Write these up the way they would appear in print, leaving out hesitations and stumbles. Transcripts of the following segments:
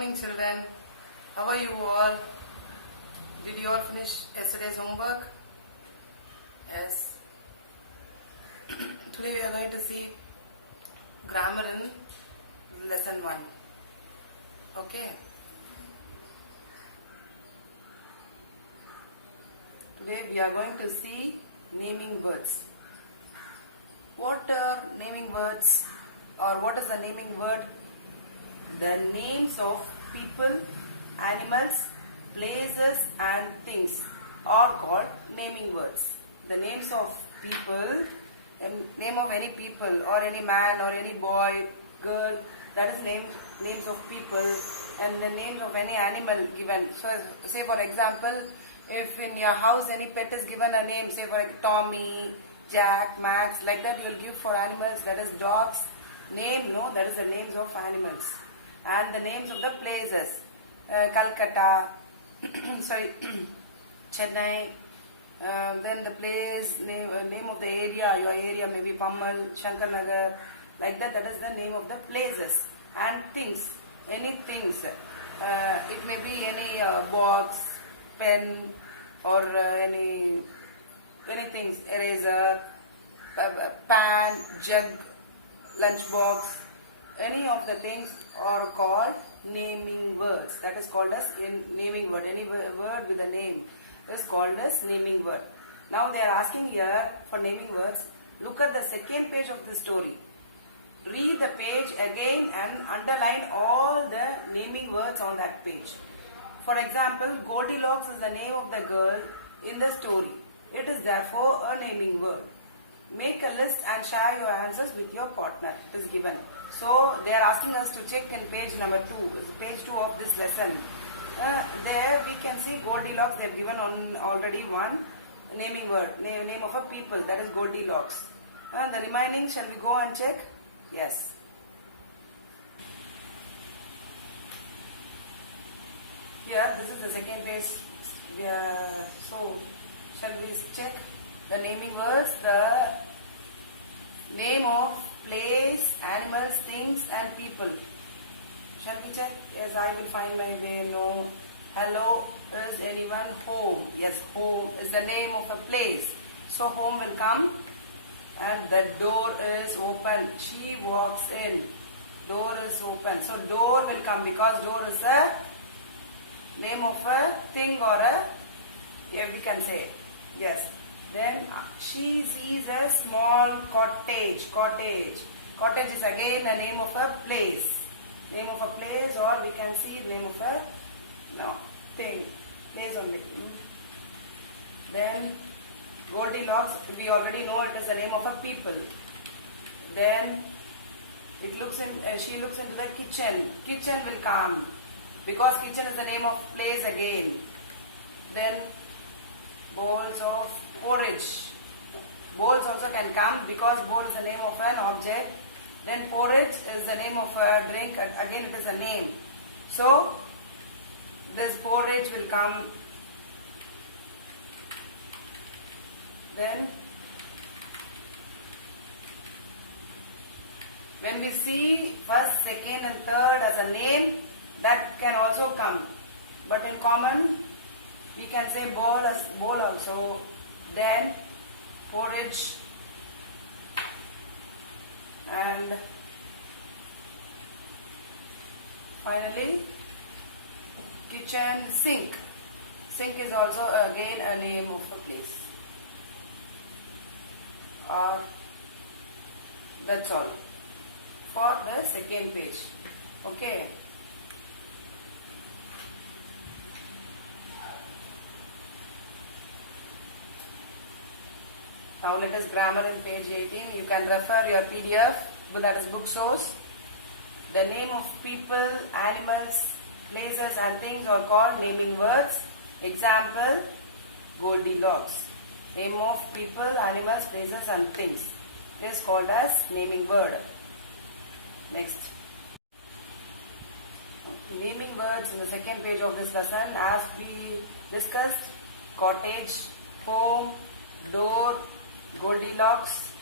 morning, children. How are you all? Did you all finish yesterday's homework? Yes. Today we are going to see grammar in lesson 1. Okay. Today we are going to see naming words. What are naming words, or what is the naming word? The names of people, animals, places and things are called naming words. The names of people, name of any people or any man or any boy, girl, that is names of people, and the names of any animal given. So say for example, if in your house any pet is given a name, say for Tommy, Jack, Max, like that you will give for animals, that is dogs. Name, no, that is the names of animals. And the names of the places, Calcutta, Chennai, then the place, name of the area, your area may be Pammal, Shankarnagar, like that, that is the name of the places. And things, any things, it may be any box, pen, or any things, eraser, pan, jug, lunchbox, any of the things are called naming words. That is called as naming word. Any word with a name is called as naming word. Now they are asking here for naming words. Look at the second page of the story. Read the page again and underline all the naming words on that page. For example, Goldilocks is the name of the girl in the story. It is therefore a naming word. Make a list and share your answers with your partner. It is given. So they are asking us to check in page number 2. It's page 2 of this lesson. There we can see Goldilocks. They have given on already one naming word, name of a people, that is Goldilocks. The remaining, shall we go and check? Yes. Here, this is the second page. So, shall we check the naming words? The name of place, animals, things and people. Shall we check? Yes, I will find my way. No. Hello, is anyone home? Yes, home is the name of a place. So home will come, and the door is open. She walks in. Door is open. So door will come because door is a name of a thing or a, yeah, we can say. Yes. Then she sees a small cottage. Cottage is again the name of a place. Name of a place, or we can see the name of a thing. Place only. Then Goldilocks, we already know it is the name of a people. Then she looks into the kitchen. Kitchen will come because kitchen is the name of place again. Then bowls of porridge. Bowls also can come because bowl is the name of an object. Then porridge is the name of a drink. Again it is a name. So this porridge will come. Then when we see first, second and third as a name, that can also come. But in common we can say bowl as bowl also. Then porridge and finally kitchen, sink. Sink is also again a name of a place. That's all for the second page. Okay. Now let us grammar in page 18. You can refer your PDF, but that is book source. The name of people, animals, places and things are called naming words. Example, Goldilocks. Name of people, animals, places and things. It is called as naming word. Next. Naming words in the second page of this lesson, as we discussed: cottage, home, door, Goldilocks,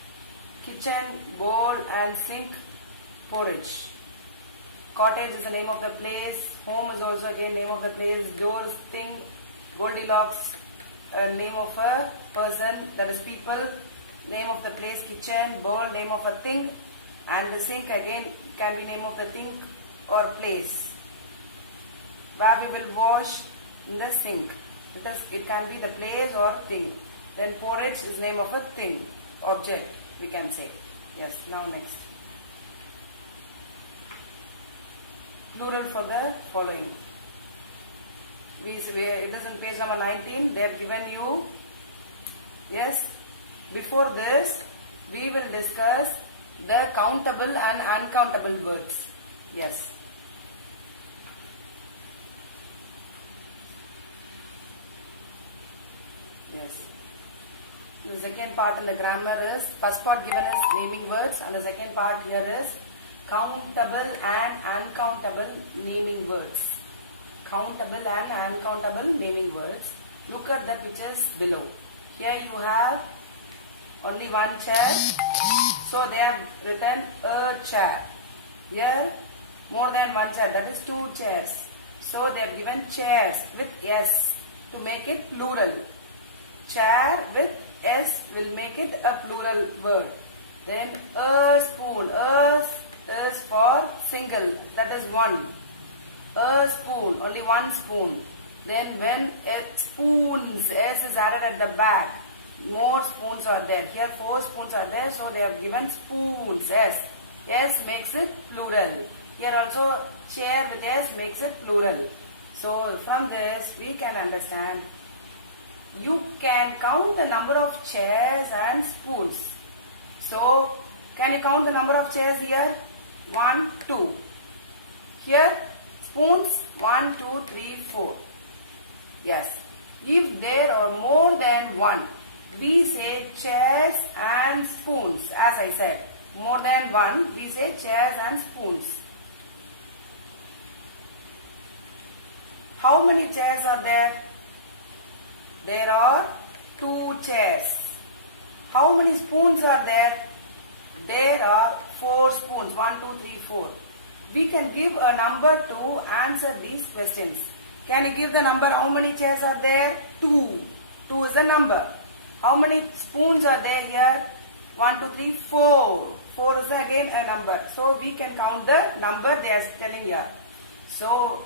kitchen, bowl and sink, porridge. Cottage is the name of the place. Home is also again name of the place. Doors, thing. Goldilocks, name of a person, that is people. Name of the place, kitchen. Bowl, name of a thing. And the sink again can be name of the thing or place. Where we will wash in the sink. It can be the place or thing. Then porridge is name of a thing, object, we can say. Yes, now next. Plural for the following. It is in page number 19. They have given you. Yes. Before this, we will discuss the countable and uncountable words. Yes. Yes. The second part in the grammar is, first part given is naming words, and the second part here is countable and uncountable naming words. Countable and uncountable naming words. Look at that which is below. Here you have only one chair. So they have written a chair. Here more than one chair, that is 2 chairs. So they have given chairs with S to make it plural. Chair with S will make it a plural word. Then a spoon. A is for single, that is one. A spoon, only one spoon. Then when spoons, S is added at the back, more spoons are there. Here 4 spoons are there, so they have given spoons, S. S makes it plural. Here also chair with S makes it plural. So from this we can understand, you can count the number of chairs and spoons. So can you count the number of chairs here? 1, 2. Here spoons 1, 2, 3, 4. Yes. If there are more than one, we say chairs and spoons. As I said, more than one, we say chairs and spoons. How many chairs are there? There are 2 chairs. How many spoons are there? There are 4 spoons. 1, 2, 3, 4. We can give a number to answer these questions. Can you give the number? How many chairs are there? 2. 2 is the number. How many spoons are there here? 1, 2, 3, 4. 4 is again a number. So we can count the number they are telling here. So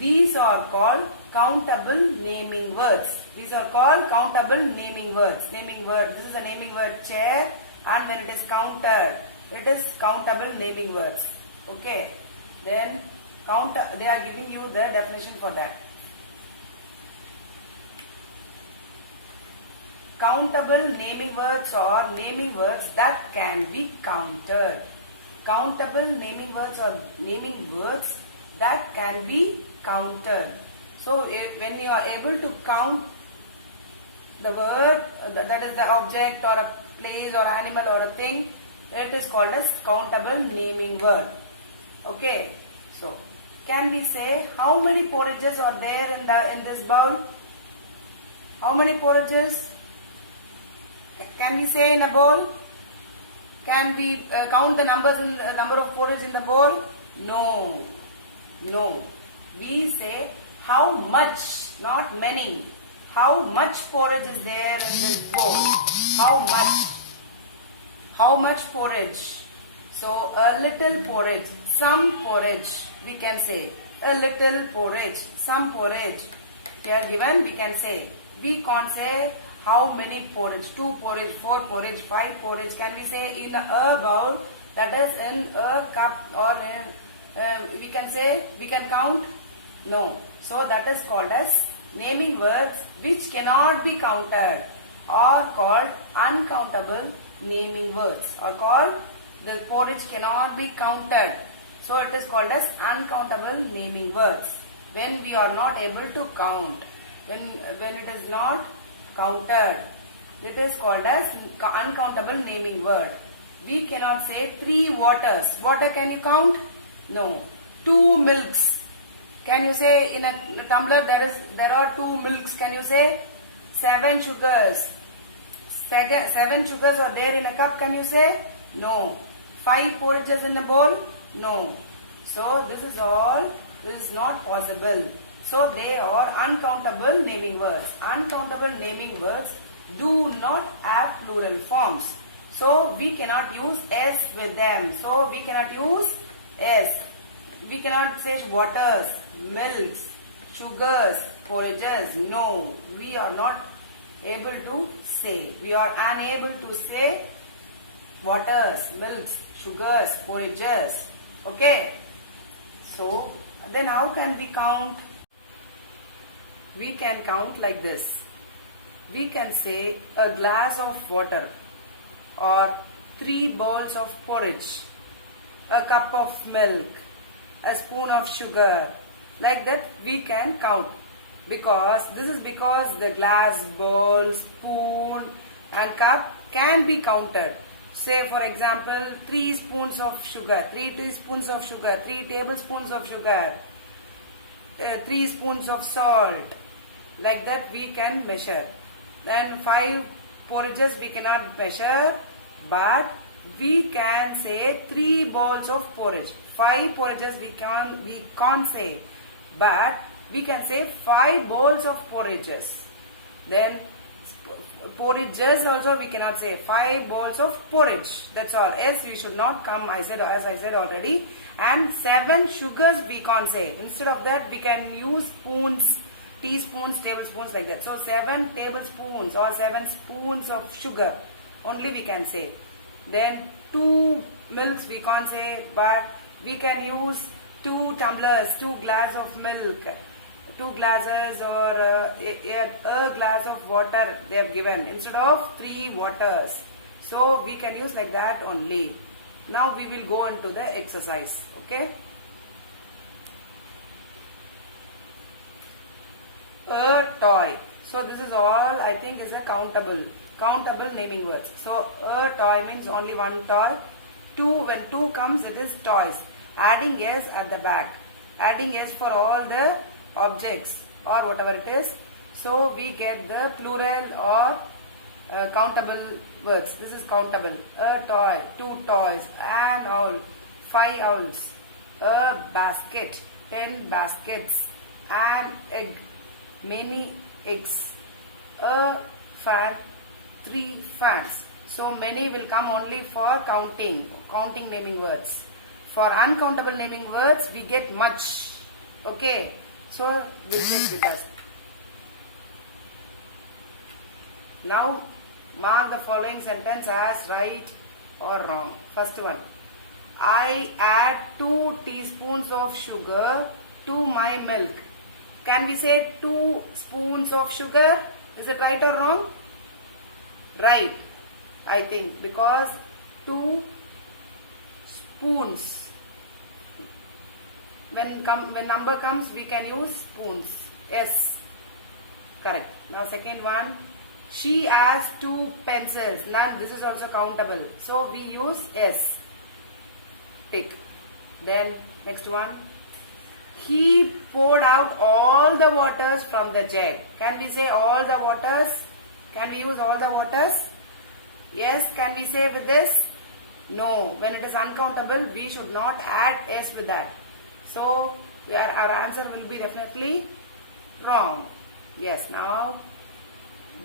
these are called countable naming words. These are called countable naming words. Naming word. This is a naming word chair, and when it is counted, it is countable naming words. Okay. Then they are giving you the definition for that. Countable naming words are naming words that can be counted. Countable naming words are naming words that can be counted. So when you are able to count the word, that is the object or a place or animal or a thing, it is called as countable naming word. Okay. So can we say how many porridges are there in this bowl? How many porridges? Can we say in a bowl? Can we count the number of porridge in the bowl? No. No. We say how much, not many. How much porridge is there in this bowl? How much? How much porridge? So a little porridge, some porridge, we can say. A little porridge, some porridge. Here given we can say. We can't say how many porridge, 2 porridge, 4 porridge, 5 porridge. Can we say in a bowl, that is in a cup, or in, we can say, we can count? No. So that is called as naming words which cannot be counted, or called uncountable naming words, or called the porridge cannot be counted. So it is called as uncountable naming words. When we are not able to count, when it is not counted, it is called as uncountable naming word. We cannot say 3 waters. Water can you count? No. 2 milks. Can you say in a tumbler there are 2 milks? Can you say 7 sugars? 7 sugars are there in a cup. Can you say? No. 5 porridges in a bowl? No. So this is all, this is not possible. So they are uncountable naming words. Uncountable naming words do not have plural forms. So we cannot use S with them. So we cannot use S. We cannot say waters, milks, sugars, porridges. No, we are not able to say. We are unable to say waters, milks, sugars, porridges. Okay. So then how can we count? We can count like this. We can say a glass of water or 3 bowls of porridge, a cup of milk, a spoon of sugar. Like that we can count. Because the glass, bowl, spoon and cup can be counted. Say for example 3 spoons of sugar, 3 teaspoons of sugar, 3 tablespoons of sugar, 3 spoons of salt. Like that we can measure. Then 5 porridges we cannot measure, but we can say 3 bowls of porridge. 5 porridges we can't say, but we can say 5 bowls of porridges. Then porridges also we cannot say, 5 bowls of porridge. That's all. Yes, we should not come, as I said already. And 7 sugars we can't say. Instead of that we can use spoons, teaspoons, tablespoons, like that. So 7 tablespoons or 7 spoons of sugar only we can say. Then 2 milks we can't say, but we can use 2 tumblers, 2 glass of milk, 2 glasses, or a glass of water they have given instead of 3 waters. So we can use like that only. Now we will go into the exercise. Okay. A toy. So this is all I think is a countable naming words. So a toy means only one toy. 2, when 2 comes, it is toys. Adding s at the back. Adding s for all the objects or whatever it is. So we get the plural or countable words. This is countable. A toy, 2 toys, an owl, 5 owls, a basket, 10 baskets, an egg, many eggs, a fan, 3 fans. So many will come only for counting naming words. For uncountable naming words we get much. Okay. So we'll check with us. Now mark the following sentence as right or wrong. First one. I add 2 teaspoons of sugar to my milk. Can we say 2 spoons of sugar? Is it right or wrong? Right, I think, because 2 spoons. When number comes, we can use spoons. Yes, correct. Now second one. She has 2 pencils. None. This is also countable. So we use S. Tick. Then next one. He poured out all the waters from the jug. Can we say all the waters? Can we use all the waters? Yes. Can we say with this? No. When it is uncountable, we should not add S with that. So our answer will be definitely wrong. Yes. Now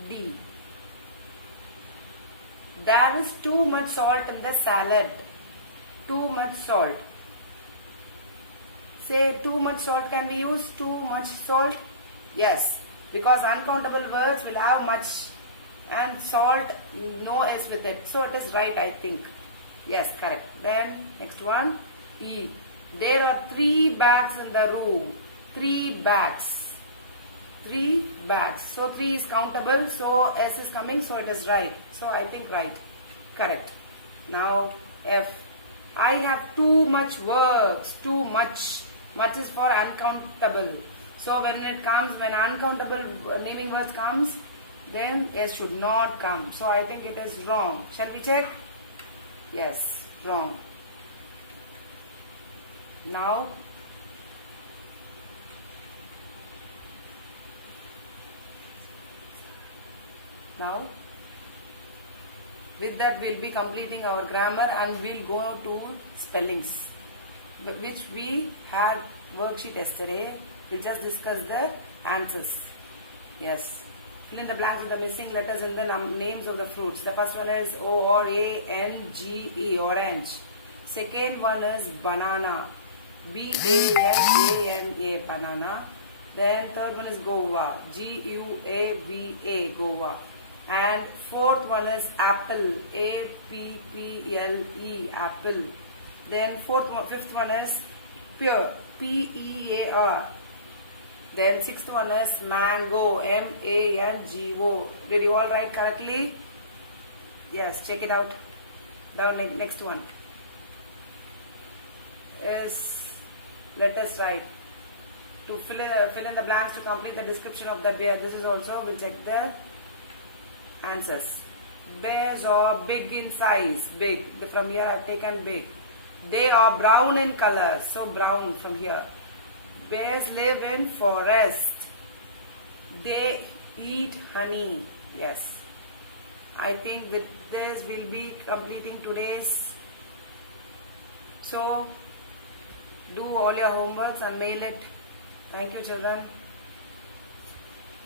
D. There is too much salt in the salad. Too much salt. Say too much salt. Can we use too much salt? Yes. Because uncountable words will have much and salt no S with it. So it is right, I think. Yes, correct. Then next one. E. There are 3 bags in the room. 3 bags. 3 bags. So 3 is countable. So S is coming. So it is right. So I think right. Correct. Now F. I have too much works. Too much. Much is for uncountable. So when uncountable naming words comes, then S should not come. So I think it is wrong. Shall we check? Yes, wrong. Now with that we'll be completing our grammar and we'll go to spellings. which we had worksheet yesterday. We'll just discuss the answers. Yes. Fill in the blanks with the missing letters and the names of the fruits. The first one is Orange, orange. Second one is banana, Banana, banana. Then third one is guava, Guava, guava. And fourth one is apple, Apple, apple. Then fifth one is pear, Pear. Then sixth one is mango, Mango. Did you all write correctly? Yes, check it out. Down next one is, let us write. To fill in the blanks to complete the description of the bear. This is also, we'll check the answers. Bears are big in size, big. From here I've taken big. They are brown in color, so brown from here. Bears live in forest. They eat honey. Yes. I think with this we'll be completing today's. So, do all your homeworks and mail it. Thank you, children.